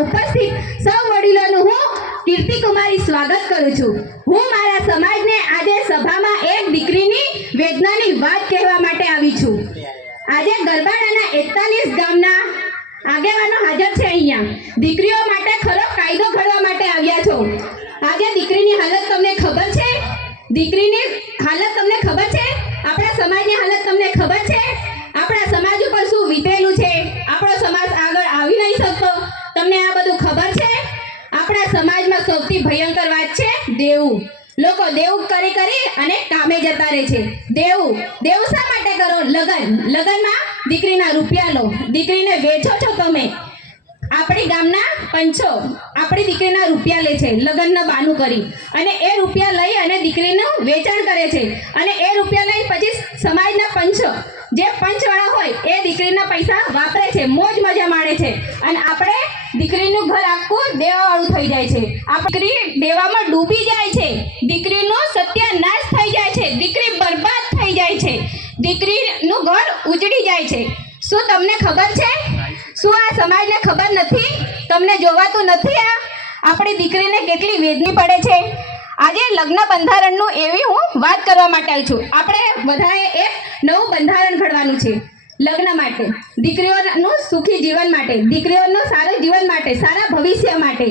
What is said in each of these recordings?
ઉપસ્થિત સૌ વડીલોનું હું કીર્તિકુમારી સ્વાગત કરું છું। હું મારા સમાજને આજે સભામાં એક દીકરીની વેદનાની વાત કહેવા માટે આવી છું। આજે ગરબાડાના 41 ગામના આગેવાનો હાજર છે। અહીંયા દીકરીઓ માટે ખરો કાયદો ઘડવા માટે આવ્યા છો। આજે દીકરીની હાલત તમને ખબર છે? દીકરીની હાલત તમને ખબર છે? આપણા સમાજની હાલત તમને ખબર છે? આપણા સમાજ ઉપર શું વીતેલું છે? આપણો સમાજ આગળ આવી નહીં શકતો, તમને આ બધું ખબર છે? આપણા સમાજમાં સૌથી ભયંકર વાત છે દેવું। લોકો દેવું કરી અને કામે જતા રહે છે। દેવું શા માટે કરો? લગનમાં દીકરીના રૂપિયા લો, દીકરીને વેચો છો તમે। આપણી ગામના પંચો આપણી દીકરીના રૂપિયા લે છે લગ્નના બાનું કરી, અને એ રૂપિયા લઈ અને દીકરીનું વેચાણ કરે છે, અને એ રૂપિયા લઈ પછી સમાજના પંચો જે પંચવાળા હોય એ દીકરીના પૈસા વાપરે છે, મોજ મજા માણે છે, અને આપણે દીકરીનું ઘર આખું દેવાવાળું થઈ જાય છે। આ દીકરી દેવામાં ડૂબી જાય છે, દીકરીનો સત્યાનાશ થઈ જાય છે, દીકરી બરબાદ થઈ જાય છે, દીકરીનું ઘર ઉજળી જાય છે। શું તમને ખબર છે? શું આ સમાજને ખબર નથી? તમને જોવાતું નથી? આ આપણી દીકરીને કેટલી વેદની પડે છે। આજે લગ્ન બંધારણનું એવી હું વાત કરવા માટે આવી છું। આપણે બધાએ એક નવું બંધારણ ઘડવાનું છે લગ્ન માટે, દીકરીઓનું સુખી જીવન માટે, દીકરીઓનું સારું જીવન માટે, સારા ભવિષ્ય માટે।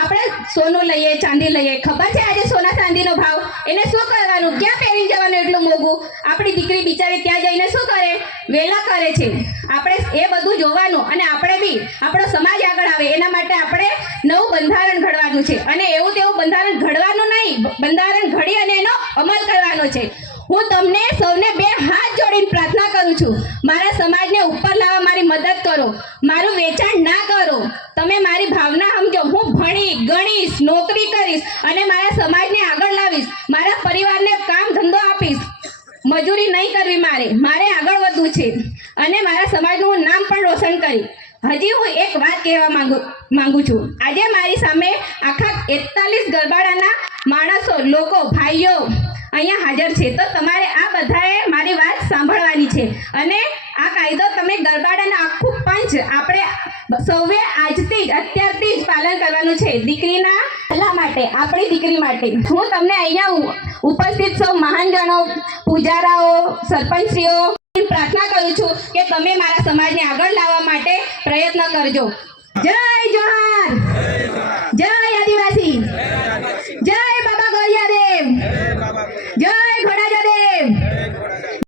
આપણે સોનું લઈએ, ચાંદી લઈએ, ખબર છે આજે સોના ચાંદીનો ભાવ? એને શું કરવાનું? ક્યાં પહેરી જવાનું એટલું મોંઘું? આપણી દીકરી બિચારી ત્યાં જઈને શું કરે? વેલા કરે છે। આપણે એ બધું જોવાનું, અને આપણે બી આપણો સમાજ આગળ આવે એના માટે આપણે નવું બંધારણ ઘડવાનું છે, અને એવું તેવું બંધારણ ઘડવાનું નહીં, બંધારણ ઘડી અને એનો અમલ કરવાનો છે। હું તમને સૌને બે હાથ જોડીને પ્રાર્થના કરું છું, મારા સમાજને ઉપર લાવવા મારી મદદ કરો, મારું વેચાણ ના કરો। તમે મારી ભાવના સમજો। હું ભણી ગણીશ, નોકરી કરીશ, અને મારા સમાજને આગળ લાવીશ, મારા પરિવારને કામ ધંધો આપીશ। મજૂરી નહીં કરવી, મારે આગળ વધવું છે, અને મારા સમાજનું હું નામ પણ રોશન કરી। હજી હું એક વાત કહેવા માંગુ છું। આજે મારી સામે આખા 41 ગરબાડાના માણસો, લોકો, ભાઈઓ અહીંયા હાજર છે, તો તમારે આ બધાએ મારી વાત સાંભળવાની છે, અને આ કાયદો તમે ગરબાડાના આખું પંચ આપણે સૌએ આજથી જ અત્યારથી જ પાલન કરવાનું છે, દીકરીના ભલા માટે, આપણી દીકરી માટે। હું તમને અહીંયા ઉપસ્થિત સૌ મહાનજનો, પૂજારાઓ, સરપંચશ્રીઓ પ્રાર્થના કરું છું કે તમે મારા સમાજને આગળ લાવવા માટે પ્રયત્ન કરજો। જય જોહાર।